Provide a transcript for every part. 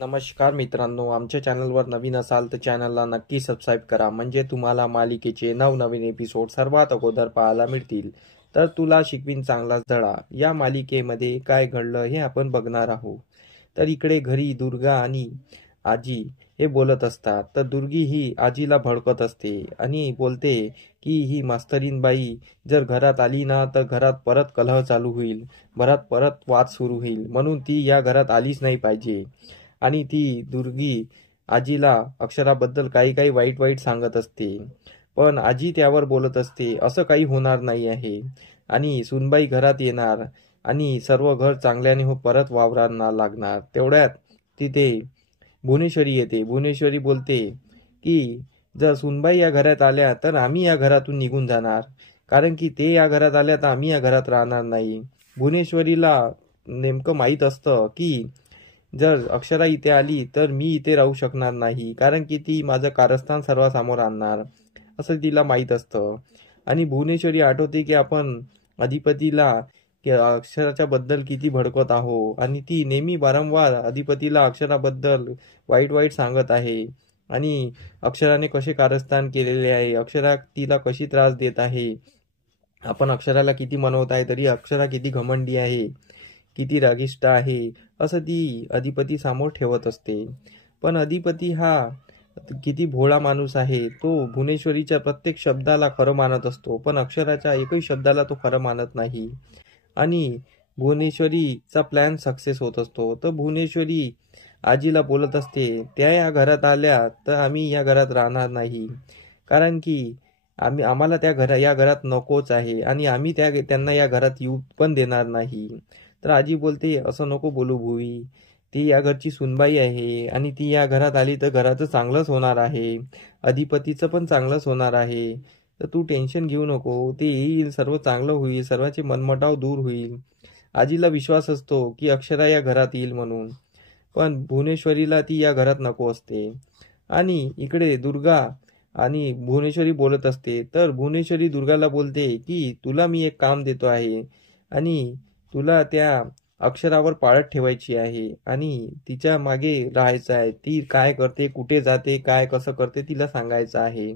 नमस्कार मित्रांनो, आमच्या चॅनलवर नवीन असाल तर चॅनलला नक्की सबस्क्राईब करा, म्हणजे तुम्हाला मालिकेचे नवनवीन एपिसोड सर्वात अगोदर पाहायला मिळतील. तर तुला शिकवीन चांगलाच धडा या मालिकेमध्ये काय घडलं हे आपण बघणार आहोत. तर इकडे घरी दुर्गा आणि आजी हे बोलत असतात. तर दुर्गी ही आजीला भडकत असते आणि बोलते की ही मास्तरीन बाई जर घरात आली ना तर घरात परत कलह चालू होईल, घरात परत वाद सुरू होईल, म्हणून ती या घरात आलीच नाही पाहिजे. आणि ती दुर्गी आजीला अक्षराबद्दल काही काही वाईट वाईट सांगत असते. पण आजी त्यावर बोलत असते असं काही होणार नाही आहे, आणि सुनबाई घरात येणार आणि सर्व घर चांगल्याने परत वावरांना लागणार. तेवढ्यात तिथे भुवनेश्वरी येते. भुवनेश्वरी बोलते की जर सुनबाई या घरात आल्या तर आम्ही या घरातून निघून जाणार, कारण की ते या घरात आल्या तर आम्ही या घरात राहणार नाही. भुवनेश्वरीला नेमकं माहीत असतं की जर अक्षरा इथे आली तर मी इथे राहू शकणार नाही, कारण की ती माझं कारस्थान सर्वांसमोर आणणार, असं तिला माहीत असतं. आणि भुवनेश्वरी आठवते की आपण अधिपतीला अक्षराच्या बद्दल किती भडकत आहो, आणि ती नेहमी वारंवार अधिपतीला अक्षराबद्दल वाईट वाईट सांगत आहे. आणि अक्षराने कसे कारस्थान केलेले आहे, अक्षरा तिला कशी त्रास देत आहे, आपण अक्षराला किती मनवत आहे तरी अक्षरा किती घमंडी आहे, किती रागिष्ट आहे, असं ती अधिपती समोर ठेवत असते. पण अधिपती हा किती भोळा माणूस आहे. तो भुवनेश्वरीच्या प्रत्येक शब्दाला खरं मानत असतो, पण अक्षराच्या एकही शब्दाला तो खरं मानत नाही. आणि भुवनेश्वरीचा प्लॅन सक्सेस होत असतो. तर भुवनेश्वरी आजीला बोलत असते त्या या घरात आल्या तर आम्ही या घरात राहणार नाही, कारण की आम्हाला या घरात नकोच आहे, आणि आम्ही त्यांना या घरात येऊ पण देणार नाही. तर आजी बोलते असं नको बोलू भुवी, ती या घरची सुनबाई आहे आणि ती या घरात आली तर घराचं चांगलंच होणार आहे, अधिपतीचं पण चांगलंच होणार आहे. तर तू टेन्शन घेऊ नको, ते येईल, सर्व चांगलं होईल, सर्वांचे मनमटाव दूर होईल. आजीला विश्वास असतो की अक्षरा या घरात येईल म्हणून, पण भुवनेश्वरीला ती या घरात नको असते. आणि इकडे दुर्गा आणि भुवनेश्वरी बोलत असते. तर भुवनेश्वरी दुर्गाला बोलते की तुला मी एक काम देतो आहे, आणि तुला त्या अक्षरावर पाळत ठेवायची आहे आणि तिच्या मागे राहायचं आहे. ती काय करते, कुठे जाते, काय कसं करते तिला सांगायचं आहे.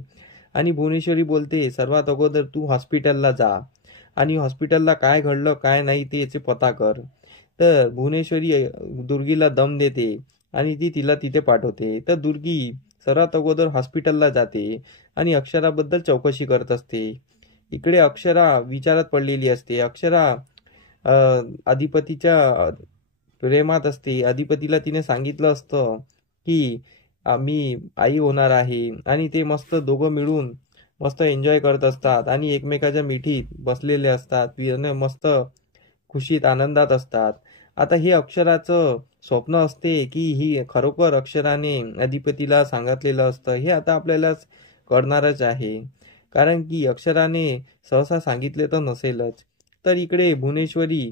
आणि भुवनेश्वरी बोलते सर्वात अगोदर तू हॉस्पिटलला जा, आणि हॉस्पिटलला काय घडलं काय नाही ते याचे पता कर. तर भुवनेश्वरी दुर्गीला दम देते आणि ती तिला तिथे पाठवते. तर दुर्गी सर्वात अगोदर हॉस्पिटलला जाते आणि अक्षराबद्दल चौकशी करत असते. इकडे अक्षरा विचारात पडलेली असते. अक्षरा अधिपतीच्या प्रेमात असते. अधिपतीला तिने सांगितलं असतं की मी आई होणार आहे, आणि ते मस्त दोघं मिळून मस्त एन्जॉय करत असतात आणि एकमेकाच्या मिठीत बसलेले असतात, मस्त खुशीत आनंदात असतात. आता हे अक्षराचं स्वप्न असते की ही खरोखर अक्षराने अधिपतीला सांगितलेलं असतं, हे आता आपल्याला कळणारच आहे, कारण की अक्षराने सहसा सांगितले तर नसेलच. तर इकडे भुवनेश्वरी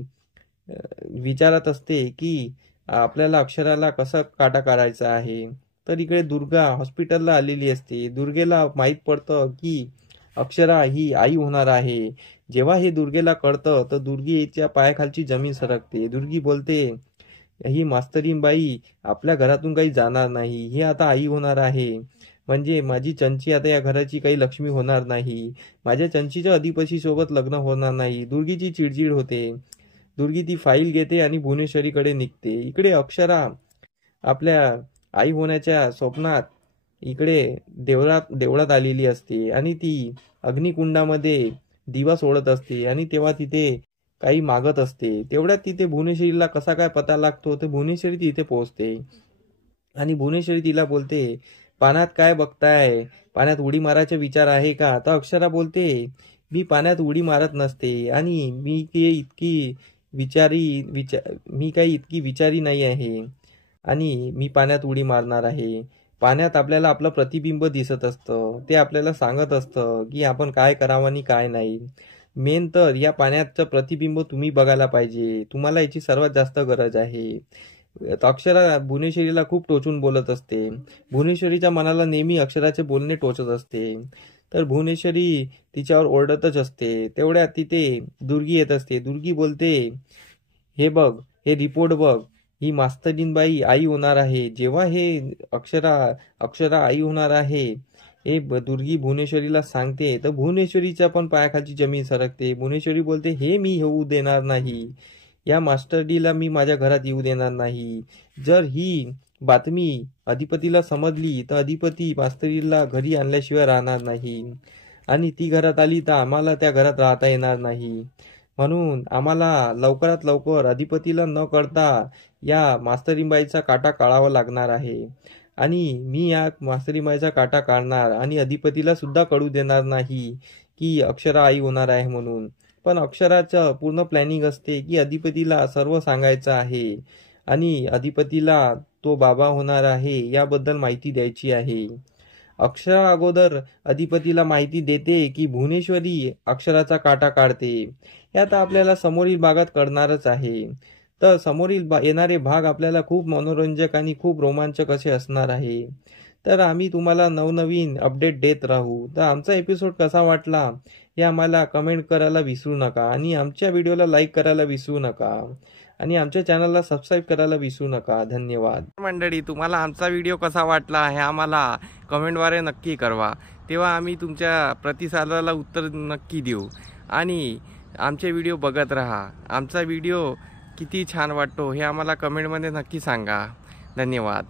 विचारत असते की आपल्याला अक्षराला कसं काटा काढायचा आहे. तर इकडे दुर्गा हॉस्पिटलला आलेली असते. दुर्गेला माहीत पडतं की अक्षरा ही आई होणार आहे. जेव्हा हे दुर्गेला कळतं तर दुर्गीच्या पायाखालची जमीन सरकते. दुर्गी बोलते ही मास्तरीन बाई आपल्या घरातून काही जाणार नाही, ही आता आई होणार आहे, म्हणजे माझी चंची आता या घराची काही लक्ष्मी होणार नाही, माझ्या चंचीच्या अधिपती सोबत लग्न होणार नाही. दुर्गीची चिडचिड होते. दुर्गी ती फाईल घेते आणि भुवनेश्वरीकडे निघते. इकडे अक्षरा आपल्या आई होण्याच्या स्वप्नात इकडे देवळात आलेली असते, आणि ती अग्निकुंडामध्ये दिवा सोडत असते, आणि तेव्हा तिथे काही मागत असते. तेवढ्यात तिथे भुवनेश्वरीला कसा काय पता लागतो, तर भुवनेश्वरी तिथे पोहोचते आणि भुवनेश्वरी तिला बोलते पाण्यात काय बघताय, पाण्यात उडी मारायचा विचार आहे का. तर अक्षरा बोलते मी पाण्यात उडी मारत नसते, आणि मी काही इतकी विचारी नाही आहे, आणि मी पाण्यात उडी मारणार आहे. पाण्यात आपल्याला आपलं प्रतिबिंब दिसत असतं, ते आपल्याला सांगत असतं की आपण काय करावं आणि काय नाही. मेन तर या पाण्याचं प्रतिबिंब तुम्ही बघायला पाहिजे, तुम्हाला याची सर्वात जास्त गरज आहे. अक्षरा भुवनेश्वरीला खूप टोचून बोलत असते. भुवनेश्वरीच्या मनाला नेहमी अक्षराचे बोलणे टोचत असते. तर भुवनेश्वरी तिच्यावर ओरडतच असते. तेवढ्यात तिथे दुर्गी येत असते. दुर्गी बोलते हे बघ, हे रिपोर्ट बघ, ही मास्तरीणबाई आई होणार आहे. जेव्हा हे अक्षरा आई होणार आहे हे दुर्गी भुवनेश्वरीला सांगते, तर भुवनेश्वरीच्या पण पायाखालची जमीन सरकते. भुवनेश्वरी बोलते, हे मी होऊ देणार नाही, या मास्टर डीला मी माझ्या घरात येऊ देणार नाही. जर ही बातमी अधिपतीला समजली तर अधिपती मास्तरीला घरी आणल्याशिवाय राहणार नाही, आणि ती घरात आली तर आम्हाला त्या घरात राहता येणार नाही. म्हणून आम्हाला लवकरात लवकर अधिपतीला न कळता या मास्तरीबाईचा काटा काढावा लागणार आहे, आणि मी या मास्तरीबाईचा काटा काढणार आणि अधिपतीला सुद्धा कळू देणार नाही की अक्षरा आई होणार आहे म्हणून. पण अक्षराचं पूर्ण प्लॅनिंग असते की अधिपतीला सर्व सांगायचं आहे आणि अधिपतीला तो बाबा होणार आहे याबद्दल माहिती द्यायची आहे. अक्षरा अगोदर अधिपतीला माहिती देते की भुवनेश्वरी अक्षराचा काटा काढते. हे आता आपल्याला समोरील भागात कळणारच आहे. तर समोरील येणारे भाग आपल्याला खूप मनोरंजक आणि खूप रोमांचक असे असणार आहे. तर आम्ही तुम्हाला नवनवीन अपडेट देत राहू. तर आमचा एपिसोड कसा वाटला हे आम्हाला कमेंट करायला विसरू नका, आणि आमच्या व्हिडिओला लाईक करायला विसरू नका, आणि आमच्या चॅनलला सबस्क्राईब करायला विसरू नका. धन्यवाद मंडळी. तुम्हाला आमचा व्हिडिओ कसा वाटला हे आम्हाला कमेंटद्वारे नक्की कळवा, तेव्हा आम्ही तुमच्या प्रतिसादाला उत्तर नक्की देऊ. आणि आमचे व्हिडिओ बघत राहा. आमचा व्हिडिओ किती छान वाटतो हे आम्हाला कमेंटमध्ये नक्की सांगा. धन्यवाद.